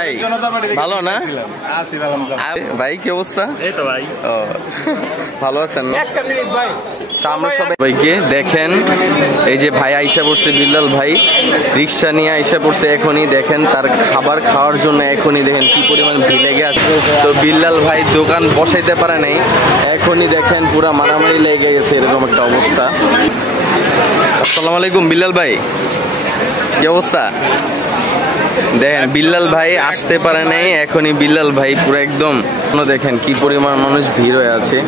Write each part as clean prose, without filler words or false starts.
ভাই ভালো না ভাই, কি অবস্থা? ভালো আছেন না? আমরা সবাইকে দেখেন, এই যে ভাই আইসা পড়ছে, বিল্লাল ভাই রিক্সা নিয়ে আইসা পড়ছে। এখনই দেখেন তার খাবার খাওয়ার জন্য, এখনই দেখেন কি পরিমাণ ভিড় লেগে আছে। তো বিল্লাল ভাই দোকান বসাইতে পারে নাই, এখনই দেখেন পুরা মারামারি লেগে গেছে, এরকম একটা অবস্থা। আসসালামু আলাইকুম বিল্লাল ভাই, কি অবস্থা? দেখেন বিল্লাল ভাই আসতে পারে নাই, এখনই বিল্লাল ভাই পুরো একদম দেখেন কি পরিমাণ মানুষ ভিড় হয়ে আছে।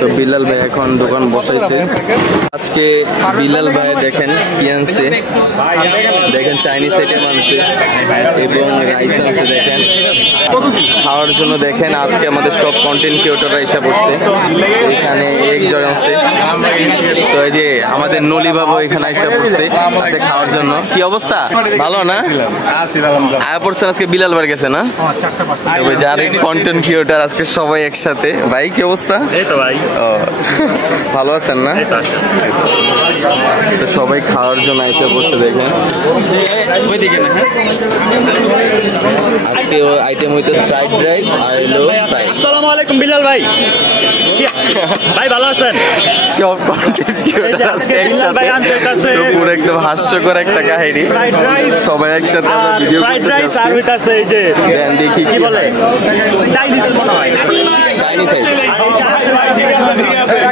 তো বিল্লাল ভাই এখন দোকান বসাইছে। আজকে বিল্লাল ভাই দেখেন কি আনছে, দেখেন চাইনিজ আইটেম আনছে এবং রাইস আনছে। দেখেন খাওয়ার জন্য দেখেন আজকে আমাদের সব কন্টেন্ট ক্রিয়েটররা এসে পড়ছে। এখানে এক জয় আছে, তো এই যে আমাদের নলি বাবু এখানে এসে পড়ছে আজকে খাওয়ার জন্য। কি অবস্থা, ভালো না? আয়া পড়ছেন আজকে বিল্লাল ভাই গেছে না, যার কন্টেন্ট ক্রিয়েটর আজকে সবাই একসাথে। ভাই কি অবস্থা? ও ভালো আছেন না? তো সবাই খাওয়ার জন্য এসে বসে। দেখেন আজকে আইটেম হইতে ফ্রাইড রাইস আর এলো ফ্রাই। আসসালামু আলাইকুম বিল্লাল ভাই, ভাই ভালো আছেন? সব কন্টেন্ট ক্রিয়েটর আজকে একসাথে, তো পুরো একদম হাস্যকর একটা কাহিনী, সবাই একসাথে ভিডিও করতেছে আজকে। এই যে দেন দেখি কি বলে, চাইনিজ মনে হয়, চাইনিজ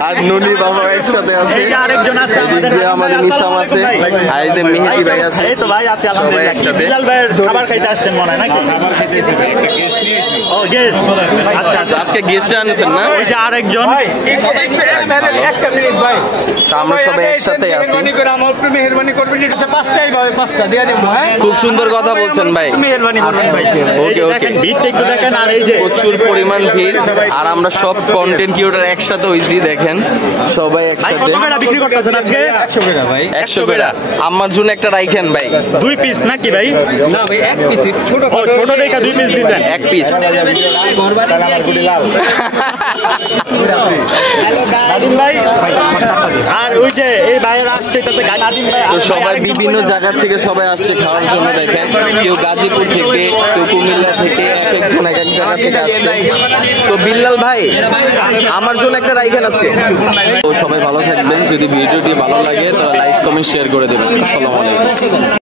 আর নুলি বাবা একসাথে আছে, আরেকজন আছে আমাদের নিসাম আছে, আর এদের মেহেদি ভাই আছে, এই তো ভাই আছে সবাই একসাথে। বিল্লাল ভাইয়ের খাবার খাইতে আসছেন মনে হয় নাকি? ও গেস্ট, আচ্ছা আজকে গেস্ট আনছেন না? ওই যে আরেকজন। একটা মিনিট ভাই, আমরা সবাই একসাথে আছি। মেহরবানি করবেন, পাঁচটাই ভাবে পাঁচটা দিয়ে দেবো। খুব সুন্দর কথা বলছেন ভাই, মেহরবানি করবেন ভাই। ওকে ওকে, ভিড়টা একটু দেখেন, আর এই যে প্রচুর পরিমাণ ভিড়, আর আমরা সব কন্টেন্ট ক্রিয়েটর একসাথে হইছি। দেখেন সবাই একসাথে। বিক্রি করতেছেন আজকে 100 টাকা ভাই, 100 টাকা। আমার জন্য একটা রাইখেন ভাই। 2 পিস নাকি ভাই? না ভাই এক পিস, ছোট ছোট দেখা 2 পিস দিচ্ছেন, 1 পিস। নাদিম ভাই। আর ওই যে এই ভাইয়ের আসছে নাদিম ভাই। তো সবাই বিভিন্ন জায়গা থেকে সবাই আসছে খাওয়ার জন্য। দেখেন কেউ গাজীপুর থেকে, কেউ কুমিল্লা থেকে, একজন এক এক জায়গা থেকে আসছে। তো বিল্লাল ভাই আমার জন্য একটা রাইখেন আজকে। তো সবাই ভালো থাকবেন, যদি ভিডিওটি ভালো লাগে তাহলে লাইক কমেন্ট শেয়ার করে দেবেন। আসসালামু আলাইকুম।